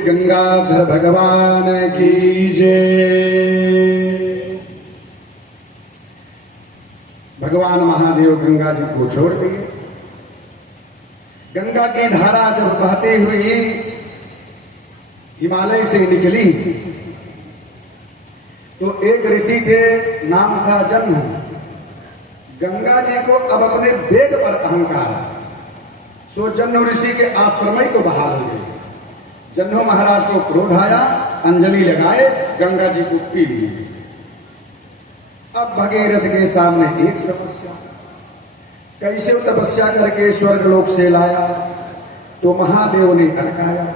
गंगाधर भगवान की जय। भगवान महादेव गंगा जी को छोड़ दिए। गंगा की धारा जब बहते हुए हिमालय से निकली तो एक ऋषि थे, नाम था जन्म। गंगा जी को अब अपने वेग पर अहंकार, सो जन्म ऋषि के आश्रम को बहाल हो गए। जन्म महाराज को क्रोध आया, अंजनी लगाए, गंगा जी को पी लिए। अब भगीरथ के सामने एक समस्या, कैसे तपस्या करके स्वर्ग लोक से लाया, तो महादेव ने अटकाया।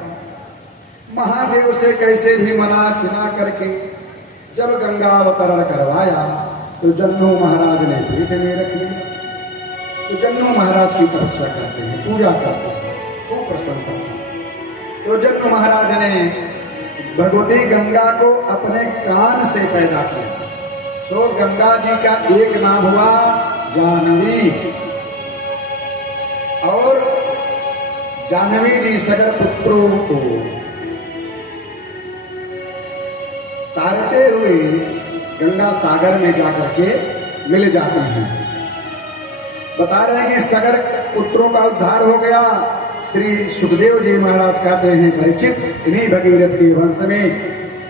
महादेव से कैसे भी मना खिला करके जब गंगा अवतरण करवाया, तो जन्नू महाराज ने पेट में रख लिया। तो जन्नू महाराज की तपस्या करते हैं, पूजा करते हैं, खूब प्रशंसा। तो जन्नू महाराज ने भगवती गंगा को अपने कान से पैदा किया। सो गंगा जी का एक नाम हुआ जानवी, और जानवी जी सगर पुत्रों को तारते हुए गंगा सागर में जाकर के मिल जाते हैं। बता रहे हैं कि सगर पुत्रों का उद्धार हो गया। श्री सुखदेव जी महाराज कहते हैं, परीक्षित, इन्हीं भगीरथ के वंश में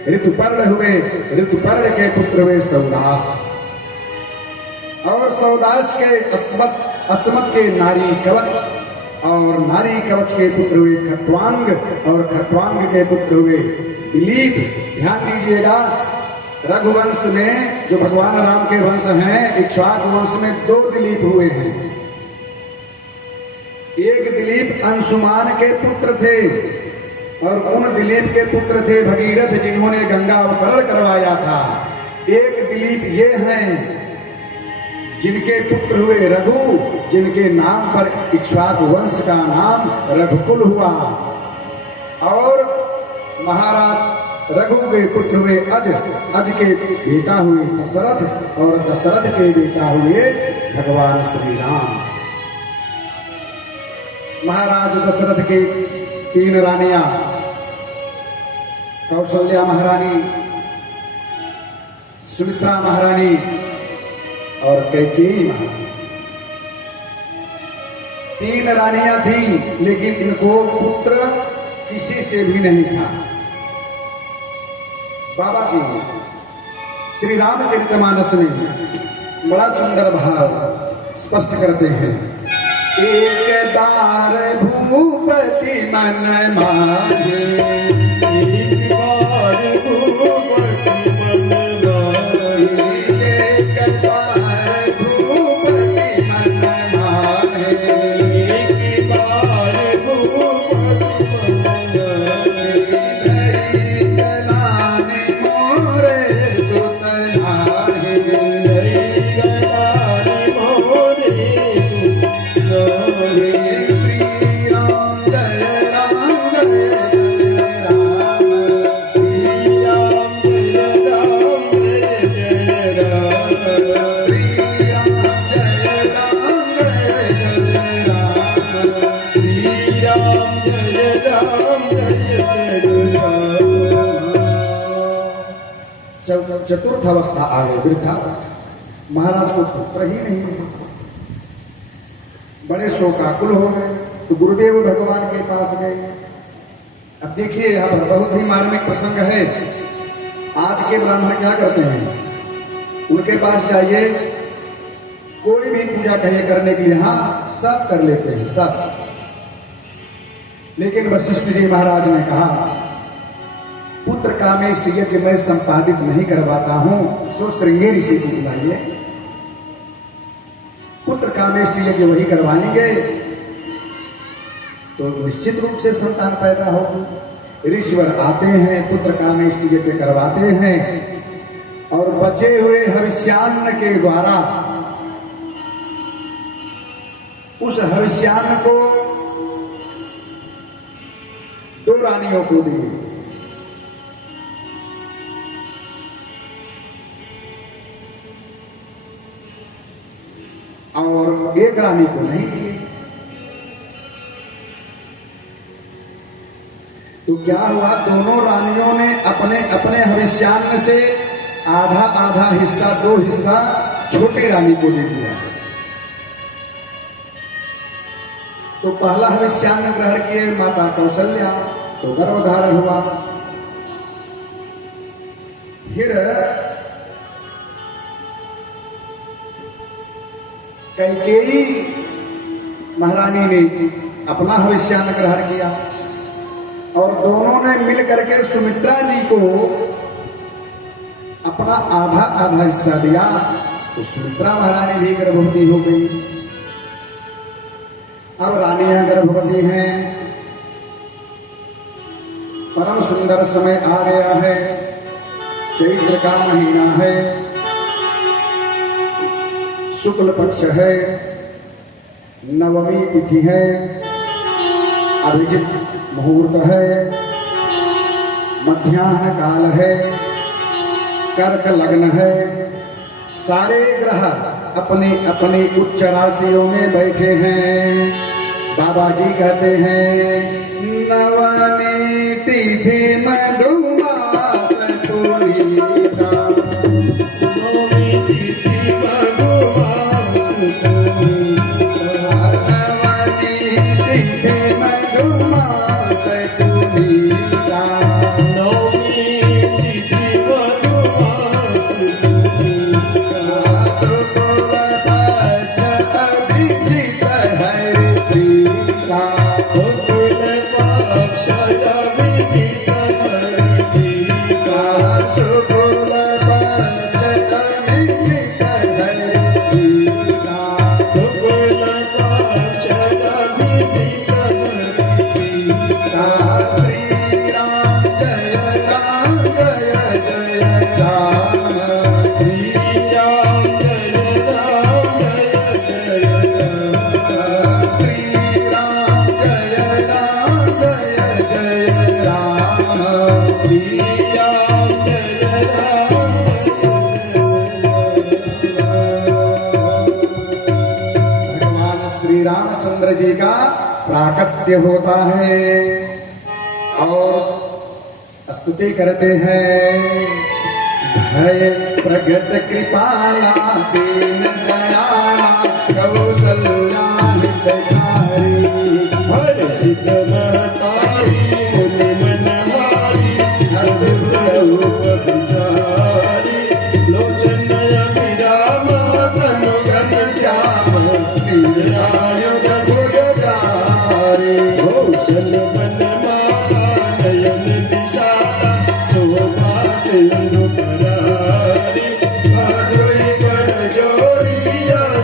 ऋतुपर्ण हुए। ऋतुपर्ण के पुत्र हुए सौदास, और सौदास के अस्मत के नारी कवच, और नारी कवच के पुत्र हुए खट्वांग, और खट्वांग के पुत्र हुए दिलीप। ध्यान दीजिएगा, रघुवंश में जो भगवान राम के वंश हैं, इक्ष्वाकु वंश में 2 दिलीप हुए हैं। एक दिलीप अंशुमान के पुत्र थे, और उन दिलीप के पुत्र थे भगीरथ, जिन्होंने गंगा अवतरण करवाया था। एक दिलीप ये हैं जिनके पुत्र हुए रघु, जिनके नाम पर इक्ष्वाकु वंश का नाम रघुकुल हुआ। और महाराज रघु के पुत्र हुए अज, अज के बेटा हुए दशरथ, और दशरथ के बेटा हुए भगवान श्री राम। महाराज दशरथ के 3 रानियां, कौशल्या महारानी, सुमित्रा महारानी और कैकेयी महारानी। 3 रानियां थी, लेकिन इनको पुत्र किसी से भी नहीं था। बाबा जी श्री रामचरितमानस में बड़ा सुंदर भाव स्पष्ट करते हैं। एक बार भूपति मन माहे, एक बार भूपति मन माहे, एक बार भूपति मन माहे, एक बार भूपति मन माहे, गलाने मोरे सुत नाहे, गलाने मोरे सुत नाहे। श्री राम जय राम जय जय राम, श्री राम जय राम जय जय राम, श्री राम जय राम जय जय राम, श्री राम जय राम जय जय राम। चतुर्थ अवस्था आ गई, वृद्धावस्था। महाराज को पुत्र ही नहीं है, बड़े शोकाकुल हो गए। तो गुरुदेव भगवान के पास गए। अब देखिए, यहाँ बहुत ही मार्मिक प्रसंग है। आज के ब्राह्मण क्या करते हैं, उनके पास जाइए, कोई भी पूजा कहे करने के लिए, हाँ सब कर लेते हैं सब। लेकिन वशिष्ठ जी महाराज ने कहा, पुत्र कामेष्टि यज्ञ मैं संपादित नहीं करवाता हूं, सो श्रृंगी ऋषि को बुलाइए, पुत्र कामेष्टि यज्ञ वही करवाएंगे तो निश्चित रूप से संतान पैदा होगी। ऋषिवर आते हैं, पुत्र कामेष्टि यज्ञ करवाते हैं, और बचे हुए हविष्यान्न के द्वारा उस हविष्यान्न को 2 रानियों को दिए, और 1 रानी को नहीं दिए। तो क्या हुआ, दोनों रानियों ने अपने अपने हविष्यान्न से आधा आधा हिस्सा, 2 हिस्सा छोटी रानी को दे दिया। तो पहला हविष्यान्न ग्रहण किए माता कौशल्या, तो गर्भधारण हुआ। फिर कैकेयी महारानी ने अपना हविष्यान्न ग्रहण किया। और दोनों ने मिल करके सुमित्रा जी को अपना आधा आधा हिस्सा दिया, तो सुमित्रा महारानी भी गर्भवती हो गई। अब रानियां गर्भवती हैं, परम सुंदर समय आ गया है, चैत्र का महीना है, शुक्ल पक्ष है, नवमी तिथि है, अभिजित मुहूर्त है, मध्याह्न काल है, कर्क लग्न है। सारे ग्रह अपनी अपनी उच्च राशियों में बैठे हैं। बाबा जी कहते हैं नवमी तिथि मधुमास तुलिका, नवमी तिथि मधुमास तुलिका, नवमी तिथि मधुमास तुलिका, नवमी तिथि मधुमास तुलिका, शुक्ल पक्ष अभिजित हरिप्रीता, शुक्ल पक्ष अभिजित हरिप्रीता, शुक्ल पक्ष अभिजित हरिप्रीता, शुक्ल पक्ष अभिजित हरिप्रीता। श्री राम जय राम जय जय राम, श्री राम जय राम जय जय राम, श्री राम जय राम जय जय राम, श्री राम जय राम जय राम। भगवान श्री रामचंद्र जी का प्राकट्य होता है और स्तुति करते हैं। भय प्रगट कृपाला दीन दयाला कौशल्या हितकारी, हर्षित महतारी मुनि मनहारी, अद्भुत विचारी, लोचन अभिराम तनु घनश्याम, निजायुध भुजचारी, भूषण बनमाला नयन विशाला, शोभा सिंधु करारी, माधुरी कर जोड़ी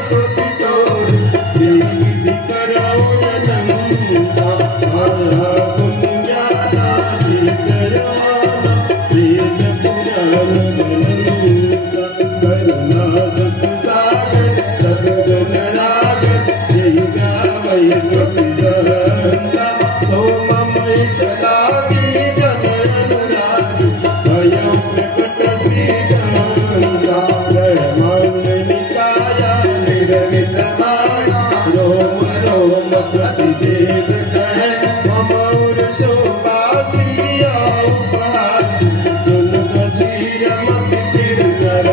स्तुति तोरी, दीदी करो अनंता, महा पुण्याना दीकराना, वेद पुराण अनंता, करुणा सत सागर सद्गुण रागर, जय गावै स्तुति सहंता, सोममय चलागी जन अनुरागी, भयो प्रकट श्री गंगा, ब्रह्मांड निकाया निर्मित माया, रोम रोम प्रतिवेद कहे, मम और शोभा सिया उपहास, सुन कछिय मति चिर कर,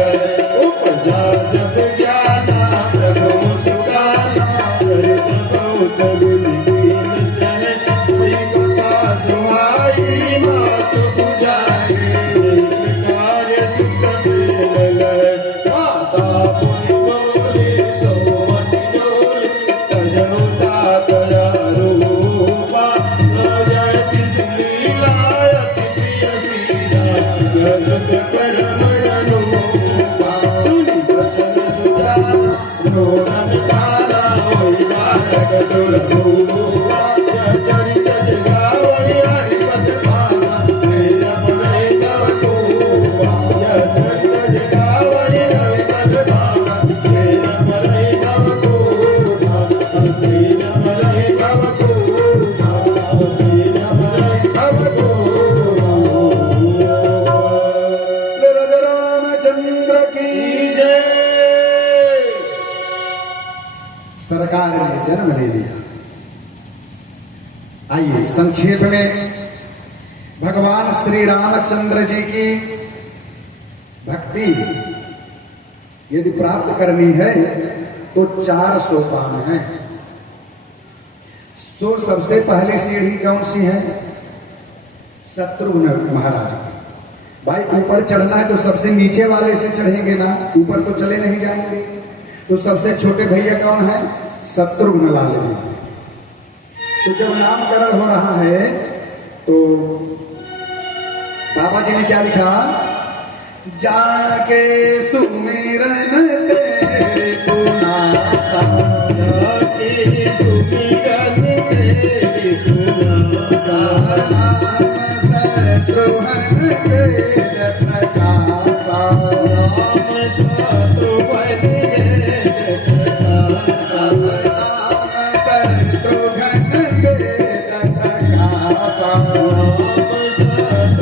उपजा जब ज्ञाना प्रभु सुगाना, चरित बहुत विलीन चहे, कोई कथा सुहाई मात बुझाई, एक कार्य सुख देन लय, माता पुनि बोले सोमति डोले, तजनुता दया रूपा, जैसी सुलीला अति प्रिय सीता, गजब परमण अनुरूपा, सुनि वचन सुजाना रोदन काला, होई बालक सुर भूपा, चरित जगावै हरिपद पाला, प्रेम परै तव तूपा, चरित जगावै हरिपद पाला, प्रेम परै तव तूपा, प्रेम परै तव तूपा, प्रेम परै तव तूपा। राजा रामचंद्र की जय। सरकार ने जन्म ले लिया। आइए संक्षेप में भगवान श्री रामचंद्र जी की भक्ति यदि प्राप्त करनी है तो 4 सोपान है। तो सबसे पहली सीढ़ी कौन सी है? शत्रुघ्न महाराज की। भाई ऊपर चढ़ना है तो सबसे नीचे वाले से चढ़ेंगे ना, ऊपर तो चले नहीं जाएंगे। तो सबसे छोटे भैया कौन है? शत्रुघ्न लाल जी। तो जब नामकरण हो रहा है तो बाबा जी ने क्या लिखा, जाके सुमिरन तेरे पुनासा, जाके सुमिरन तेरे पुनासा, शत्रुघ्न तेज प्रकाशा, राम शत्रुघ्न तेज प्रकाशा, शत्रुघ्न तेज प्रकाशा, राम शत्रुघ्न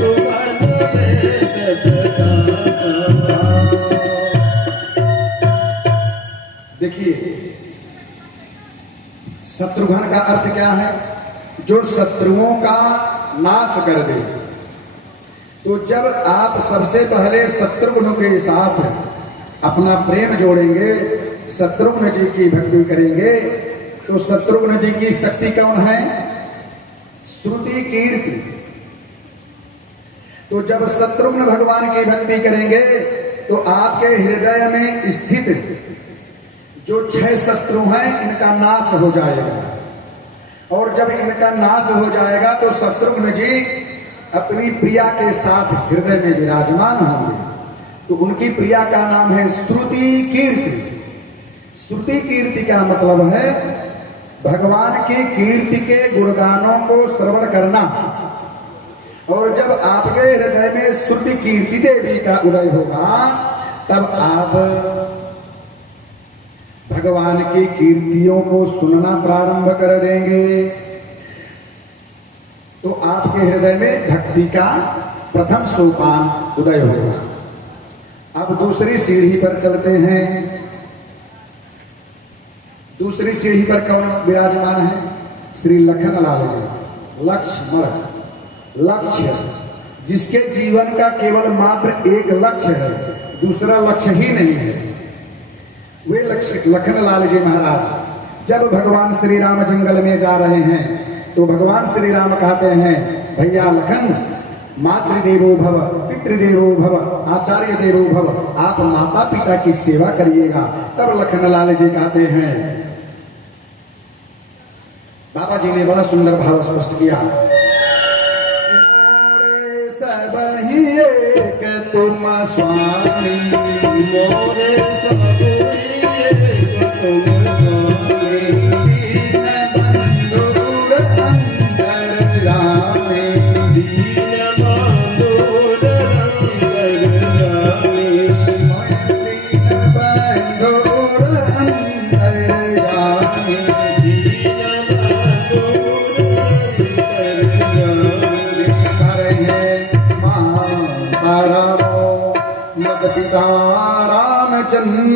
तेज प्रकाशा। देखिए शत्रुघ्न का अर्थ क्या है, जो शत्रुओं का नाश कर दे। तो जब आप सबसे पहले शत्रुघ्न के साथ अपना प्रेम जोड़ेंगे, शत्रुघ्न जी की भक्ति करेंगे, तो शत्रुघ्न जी की शक्ति कौन है, स्तुति कीर्ति। तो जब शत्रुघ्न भगवान की भक्ति करेंगे तो आपके हृदय में स्थित जो 6 शत्रु हैं इनका नाश हो जाएगा। और जब इनका नाश हो जाएगा तो शत्रुघ्न जी अपनी प्रिया के साथ हृदय में विराजमान होंगे। तो उनकी प्रिया का नाम है स्तुति कीर्ति। स्तुति कीर्ति का मतलब है भगवान की कीर्ति के गुणगानों को श्रवण करना। और जब आपके हृदय में स्तुति कीर्ति देवी का उदय होगा तब आप भगवान की कीर्तियों को सुनना प्रारंभ कर देंगे। तो आपके हृदय में भक्ति का प्रथम सोपान उदय होगा। अब दूसरी सीढ़ी पर चलते हैं। दूसरी सीढ़ी पर कौन विराजमान है, श्री लखनलाल जी, लक्ष्मण। लक्ष्य जिसके जीवन का केवल मात्र एक लक्ष्य है, दूसरा लक्ष्य ही नहीं है, वे लखनलाल जी महाराज। जब भगवान श्री राम जंगल में जा रहे हैं तो भगवान श्री राम कहते हैं, भैया लखन, मातृदेवो भव, पितृदेवो भव, आचार्य देवो भव, आप माता पिता की सेवा करिएगा। तब लखनलाल जी कहते हैं, बाबा जी ने बड़ा सुंदर भाव स्पष्ट किया, मोरे सब ही एक तुम स्वामी, मोरे सब तुम स्वामी, दीन बंधुर अंतर्यामी, दीन बंधुर अंतर्यामी, दीन बंधुर अंतर्यामी, दीन बंधुर अंतर्यामी। करे माता रामो मद पिता रामचंद्र।